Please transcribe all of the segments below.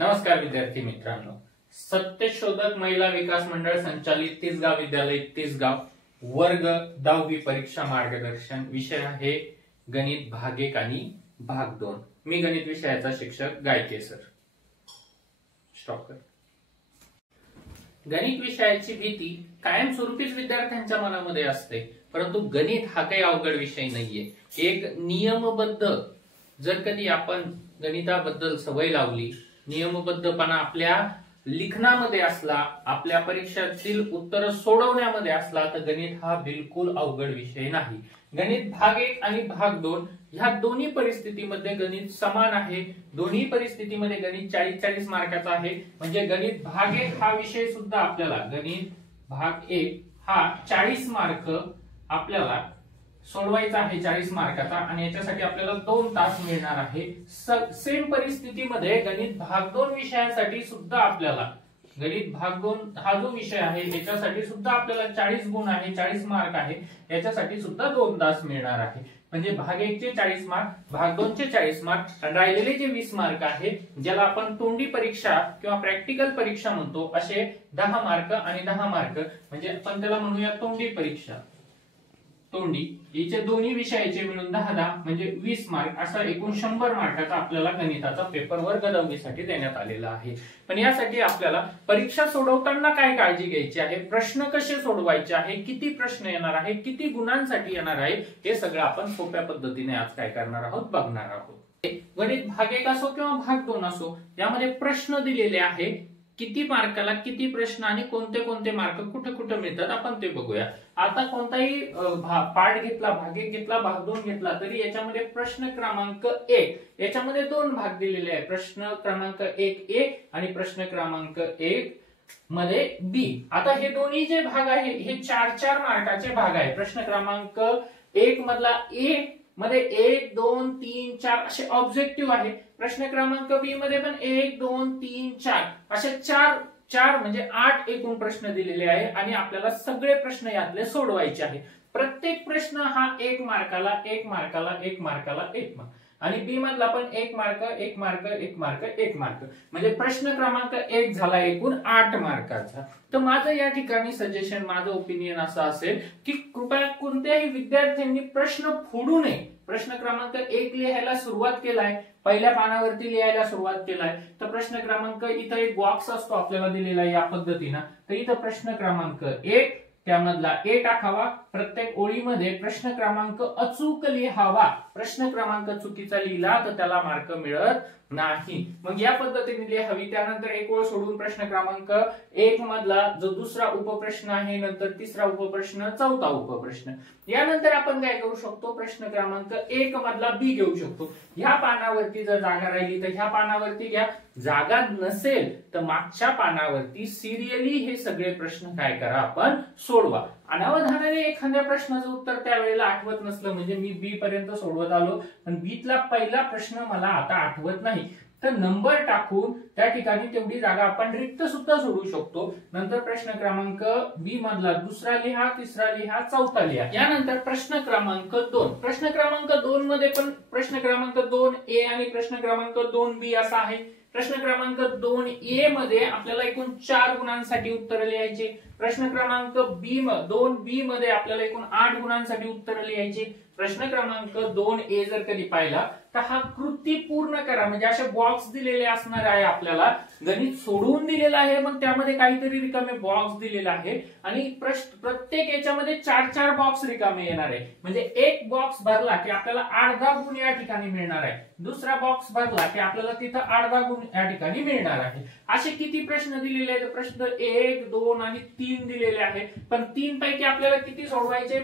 नमस्कार विद्यार्थी मित्रांनो, सत्यशोधक महिला विकास मंडळ संचालित तिसगाव विद्यालय तिसगाव वर्ग 10वी परीक्षा मार्गदर्शन विषय आहे गणित भाग 1 आणि भाग 2। मी गणित विषयाचा शिक्षक गायके सर। स्टॉप कर। गणित विषयाची भीती कायमस्वरूपीच विद्यार्थ्यांच्या मनामध्ये असते, परंतु गणित हा काही अवघड विषय नाहीये। एक नियमबद्ध जर कधी आपण गणिताबद्दल सवय लावली, नियमबद्धपणा आपल्या लिखनामध्ये असला, आपल्या परीक्षेतील उत्तर सोडवण्यामध्ये असला, तर गणित हा बिलकुल अवघड विषय नाही। गणित भाग 1 आणि भाग 2 ह्या दोन्ही परिस्थितीमध्ये गणित समान आहे। दोन्ही परिस्थितीमध्ये गणित 40-40 मार्काचा आहे। म्हणजे गणित भाग 1 हा विषय सुद्धा आपल्याला गणित भाग 1 हा 40 मार्क आपल्याला सोडवायचा आहे, 40 मार्काचा, आणि याच्यासाठी आपल्याला 2 तास मिळणार आहे। सेम परिस्थितीमध्ये गणित भाग 2 विषयासाठी सुद्धा आपल्याला गणित भाग 2 हा जो विषय आहे याच्यासाठी सुद्धा आपल्याला 40 गुण आहे, 40 मार्क आहे, याच्यासाठी सुद्धा 2 तास मिळणार आहे। म्हणजे भाग 1 चे 40 मार्क, भाग 2 चे 40 मार्क आणि राहिलेले जे 20 मार्क आहे, ज्याला आपण तोंडी परीक्षा किंवा प्रॅक्टिकल परीक्षा म्हणतो, असे 10 मार्क आणि 10 मार्क, म्हणजे आपण त्याला म्हणूया तोंडी परीक्षा, तोंडी याचे दोन्ही विषयाचे मिळून 10-10 म्हणजे 20 मार्क, असा एकूण 100 मार्काचा आपल्याला गणिताचा पेपर वर्ग 10वी साठी देण्यात आलेला आहे। पण यासाठी आपल्याला परीक्षा सोडवताना काय काळजी घ्यायची आहे, प्रश्न कसे सोडवायचे आहे, किती प्रश्न येणार आहे, किती गुणांसाठी येणार आहे, हे सगळं आपण सोप्या पद्धतीने आज काय करणार आहोत, बघणार आहोत। गणित भाग 1 असो किंवा भाग 2 असो, यामध्ये प्रश्न दिलेले आहे, किती मार्काला किती प्रश्न आणि कोणते कोणते मार्क कुठे कुठे मिळतात आपण ते बघूया। आता कोणताही पार्ट घेतला, भाग 1 घेतला, भाग 2 घेतला, तरी याच्यामध्ये प्रश्न क्रमांक 1 याच्यामध्ये 2 भाग दिलेले आहेत, प्रश्न क्रमांक 1A आणि प्रश्न क्रमांक 1 मध्ये B। आता हे दोन्ही जे भाग आहे हे 4-4 मार्काचे भाग आहे। प्रश्न क्रमांक 1 मधला A मध्ये 1, 2, 3, 4 असे ऑब्जेक्टिव्ह आहे। प्रश्न क्रमांक B मध्ये पण 1, 2, 3, 4 असे 4 म्हणजे 8 एकूण प्रश्न दिलेले आहे आणि आपल्याला सगळे प्रश्न यातले सोडवायचे आहे। प्रत्येक प्रश्न हा 1 मार्काला 1 मार्काला 1 मार्काला 1 मार्क, आणि बी मधला पण 1 मार्क 1 मार्क 1 मार्क 1 मार्क, म्हणजे प्रश्न क्रमांक 1 झाला एकूण 8 मार्काचा। तर माझं या ठिकाणी सजेशन, माझं ओपिनियन असं असेल की कृपया कोणत्याही विद्यार्थ्यांनी प्रश्न फोडू नये। प्रश्न क्रमांक 1 लिहायला सुरुवात केलाय, पहिल्या पानावरती लिहायला सुरुवात केलाय, तर प्रश्न क्रमांक इथं एक बॉक्स असतो आपल्याला दिलेला या पद्धतीनं, तर इथं प्रश्न क्रमांक 1 त्यामधला A टाकावा, प्रत्येक ओळीमध्ये प्रश्न क्रमांक अचूक लिहावा। प्रश्न क्रमांक चुकीचा लिहिला तर त्याला मार्क मिळत नाही। मग या पद्धतीने लिहावी। त्यानंतर एक ओळ सोडून प्रश्न क्रमांक 1 मधला जो दुसरा उपप्रश्न आहे, नंतर तिसरा उपप्रश्न, चौथा उपप्रश्न, यानंतर आपण काय करू शकतो, प्रश्न क्रमांक 1 मधला B घेऊ शकतो। ह्या पानावरती जर जागा राहिली तर ह्या पानावरती घ्या, जागा नसेल तर मागच्या पानावरती सिरियली हे सगळे प्रश्न काय करा, आपण सोडवा। अनावधानाने एखाद्या प्रश्नाचं उत्तर त्यावेळेला आठवत नसलं, म्हणजे मी B पर्यंत सोडवत आलो पण बीतला पहिला प्रश्न मला आता आठवत नाही, तर नंबर टाकून त्या ठिकाणी तेवढी जागा आपण रिक्त सुद्धा सोडू शकतो। नंतर प्रश्न क्रमांक B मधला दुसरा लिहा, तिसरा लिहा, चौथा लिहा। यानंतर प्रश्न क्रमांक 2, प्रश्न क्रमांक 2 मध्ये पण प्रश्न क्रमांक 2A आणि प्रश्न क्रमांक 2B असा आहे। प्रश्न क्रमांक 2A मध्ये आपल्याला एकूण 4 गुणांसाठी उत्तर लिहायचे। प्रश्न क्रमांक 2B मध्ये आपल्याला एकूण 8 गुणांसाठी उत्तर लिहायचे। प्रश्न क्रमांक 2A जर कधी पाहिला तर हा कृती पूर्ण करा, म्हणजे असे बॉक्स दिलेले असणार आहे, आपल्याला गणित सोडवून दिलेलं आहे, मग त्यामध्ये काहीतरी रिकामे बॉक्स दिलेला आहे आणि प्रत्येक याच्यामध्ये 4-4 बॉक्स रिकामे येणार आहे। म्हणजे एक बॉक्स भरला की आपल्याला 8-10 गुण या ठिकाणी मिळणार आहे, दुसरा बॉक्स भरला की आपल्याला तिथं 8-10 गुण या ठिकाणी मिळणार आहे। असे किती प्रश्न दिलेले आहेत, प्रश्न 1, 2 आणि 3 दिलेले आहेत, पण 3 पैकी आपल्याला किती सोडवायचे,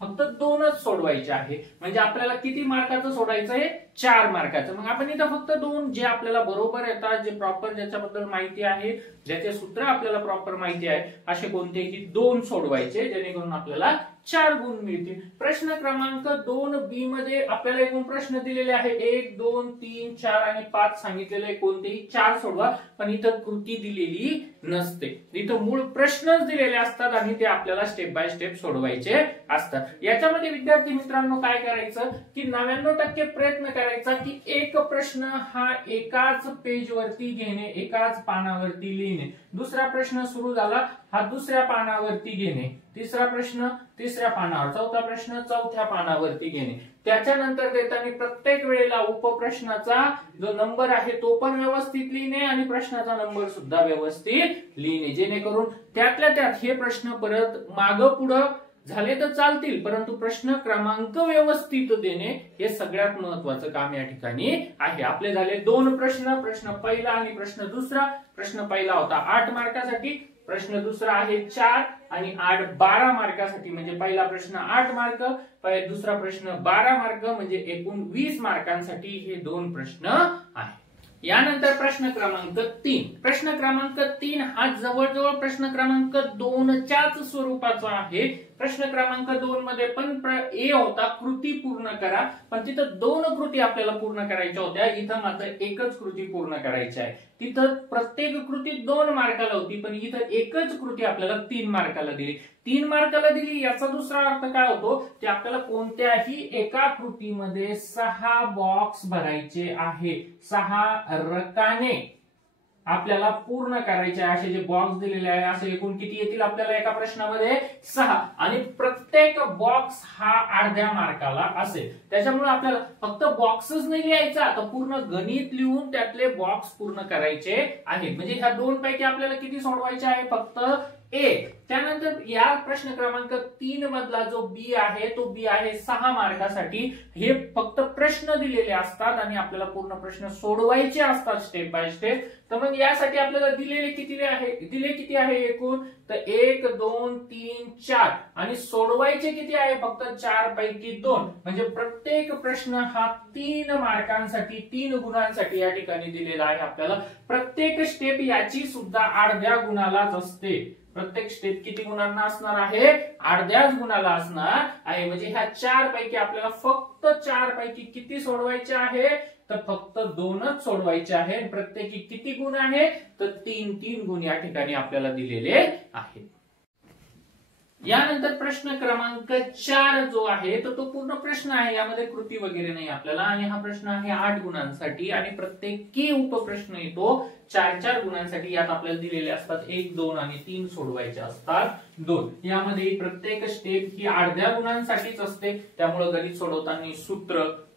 फक्त 2च सोडवायचे आहे। म्हणजे आपल्याला किती मार्काचं सोडायचं आहे, 4 मार्काचं। मग आपण इथं फक्त 2 जे आपल्याला बरोबर येतात, जे प्रॉपर ज्याच्याबद्दल माहिती आहे, ज्याचे सूत्र आपल्याला प्रॉपर माहिती आहे, असे कोणतेही 2 सोडवायचे, जेणेकरून आपल्याला 4 गुण मिळतील. प्रश्न क्रमांक 2B मध्ये आपल्याला एकूण प्रश्न दिलेले आहे 1 2 3 4 आणि 5 सांगितलेले, कोणतेही 4 सोडवा. पण इथं कृती दिलेली नसते, इथं मूळ प्रश्नच दिलेले असतात आणि ते आपल्याला स्टेप बाय स्टेप सोडवायचे असतात. याच्यामध्ये विद्यार्थी मित्रांनो काय करायचं की 99% प्रयत्न करायचा की एक प्रश्न हा एकाच पेज वरती घेणे, एकाच पानावरती लिहिणे. दुसरा प्रश्न सुरू झाला हा दुसऱ्या पानावरती घेणे, तिसरा प्रश्न तिसऱ्या पानावर, चौथा प्रश्न चौथ्या पानावरती घेणे. त्याच्यानंतर देताना प्रत्येक वेळेला उपप्रश्नाचा जो नंबर आहे तो पण व्यवस्थित लिहिणे आणि प्रश्नाचा नंबर सुद्धा व्यवस्थित लिहिणे, जेणेकरून त्यातल्या त्यात हे प्रश्न परत मागं पुढं झाले तर चालतील, परंतु प्रश्न क्रमांक व्यवस्थित देणे हे सगळ्यात महत्वाचं काम या ठिकाणी आहे. आपले झाले 2 प्रश्न, प्रश्न पहिला आणि प्रश्न दुसरा. प्रश्न पहिला होता 8 मार्कासाठी, प्रश्न दुसरा आहे 4 आणि 8 12 मार्कासाठी. म्हणजे पहिला प्रश्न 8 मार्क, दुसरा प्रश्न 12 मार्क, म्हणजे एकूण 20 मार्कांसाठी हे 2 प्रश्न आहेत. यानंतर प्रश्न क्रमांक 3. प्रश्न क्रमांक 3 हा जवळजवळ प्रश्न क्रमांक 2च्याच स्वरूपाचा आहे. प्रश्न क्रमांक 2 मध्ये पण ए होता कृती पूर्ण करा, पण तिथं 2 कृती आपल्याला पूर्ण करायच्या होत्या. इथं मात्र एकच कृती पूर्ण करायची आहे. तिथं प्रत्येक कृती 2 मार्काला होती, पण इथं एकच कृती आपल्याला 3 मार्काला दिली. 3 मार्काला दिली याचा दुसरा अर्थ काय होतो की आपल्याला कोणत्याही एका कृतीमध्ये 6 बॉक्स भरायचे आहे. 6 रकाने आपल्याला पूर्ण करायचे आहे. असे जे बॉक्स दिलेले आहे असे एकूण किती येतील आपल्याला एका प्रश्नामध्ये 6, आणि प्रत्येक बॉक्स हा अर्ध्या मार्काला असेल. त्याच्यामुळे आपल्याला फक्त बॉक्सच नाही लिहायचा, तर पूर्ण गणित लिहून त्यातले बॉक्स पूर्ण करायचे आहे. म्हणजे ह्या 2 पैकी आपल्याला किती सोडवायचे आहे, फक्त 1. त्यानंतर या प्रश्न क्रमांक 3 मधला जो बी आहे तो बी आहे 6 मार्कासाठी. हे फक्त प्रश्न दिलेले असतात आणि आपल्याला पूर्ण प्रश्न सोडवायचे असतात स्टेप बाय स्टेप. तर मग यासाठी आपल्याला दिले किती आहे एकूण, तर 1 2 3 4 आणि सोडवायचे किती आहे, फक्त 4 पैकी 2. म्हणजे प्रत्येक प्रश्न हा 3 मार्कांसाठी 3 गुणांसाठी या ठिकाणी दिलेला आहे आपल्याला. प्रत्येक स्टेप याची सुद्धा अर्ध्या गुणालाच असते. प्रत्येक स्टेप किती गुणांना असणार आहे, अर्ध्याच गुणाला असणार आहे. म्हणजे ह्या 4 पैकी आपल्याला फक्त 4 पैकी किती सोडवायचे आहे, तर फक्त 2च सोडवायचे आहे. प्रत्येकी किती गुण आहे, तर 3 गुण या ठिकाणी आपल्याला दिलेले आहेत. यानंतर प्रश्न क्रमांक 4 जो आहे तो पूर्ण प्रश्न आहे, यामध्ये कृती वगैरे नाही आपल्याला, आणि हा प्रश्न आहे 8 गुणांसाठी आणि प्रत्येकी उपप्रश्न येतो 4 गुणांसाठी. यात आपल्याला दिलेले असतात 1 2 आणि 3 सोडवायचे असतात 2. यामध्ये प्रत्येक स्टेप ही अर्ध्या गुणांसाठीच असते, त्यामुळे गणित सोडवताना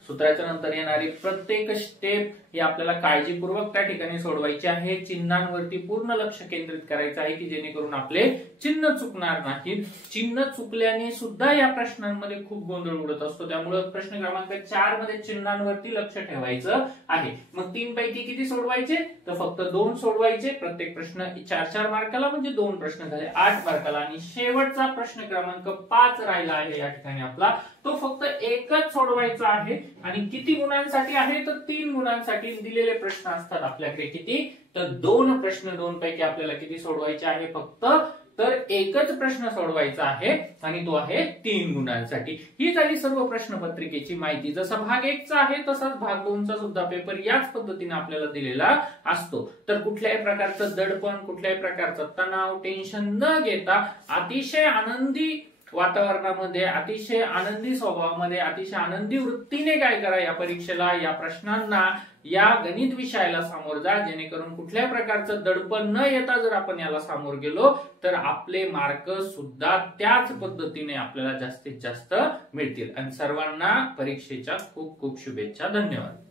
सूत्राच्या नंतर येणारी प्रत्येक स्टेप ही आपल्याला काळजीपूर्वक त्या ठिकाणी सोडवायची आहे. चिन्हांवरती पूर्ण लक्ष केंद्रित करायचं आहे की जेणेकरून आपले चिन्ह चुकणार नाहीत. चिन्ह चुकल्याने सुद्धा या प्रश्नांमध्ये खूप गोंधळ उडत असतो, त्यामुळे प्रश्न क्रमांक 4 मध्ये चिन्हांवरती लक्ष ठेवायचं आहे. मग 3 पैकी किती सोडवायचे, तर फक्त 2 सोडवायचे. प्रत्येक प्रश्न 4 मार्काला, म्हणजे 2 प्रश्न झाले 8 मार्काला. आणि शेवटचा प्रश्न क्रमांक 5 राहिला आहे या ठिकाणी आपला, तो फक्त एकच सोडवायचा आहे. आणि किती गुणांसाठी आहे, तर 3 गुणांसाठी दिलेले प्रश्न असतात आपल्याकडे. किती, तर 2 प्रश्न. 2 पैकी आपल्याला किती सोडवायचे आहे, फक्त तर एकच प्रश्न सोडवायचा आहे आणि तो आहे 3 गुणांसाठी. ही झाली सर्व प्रश्नपत्रिकेची माहिती. जसा भाग 1 चा आहे तसाच भाग 2 चा सुद्धा पेपर याच पद्धतीने आपल्याला दिलेला असतो. तर कुठल्याही प्रकारचं दडपण, कुठल्याही प्रकारचं तणाव, टेन्शन न घेता अतिशय आनंदी वातावरणामध्ये, अतिशय आनंदी स्वभावामध्ये, अतिशय आनंदी वृत्तीने काय करा, या परीक्षेला, या प्रश्नांना, या गणित विषयाला सामोर जा, जेणेकरून कुठल्याही प्रकारचं दडपण न येता जर आपण याला सामोर गेलो तर आपले मार्क सुद्धा त्याच पद्धतीने आपल्याला जास्तीत जास्त मिळतील. आणि सर्वांना परीक्षेच्या खूप खूप शुभेच्छा. धन्यवाद.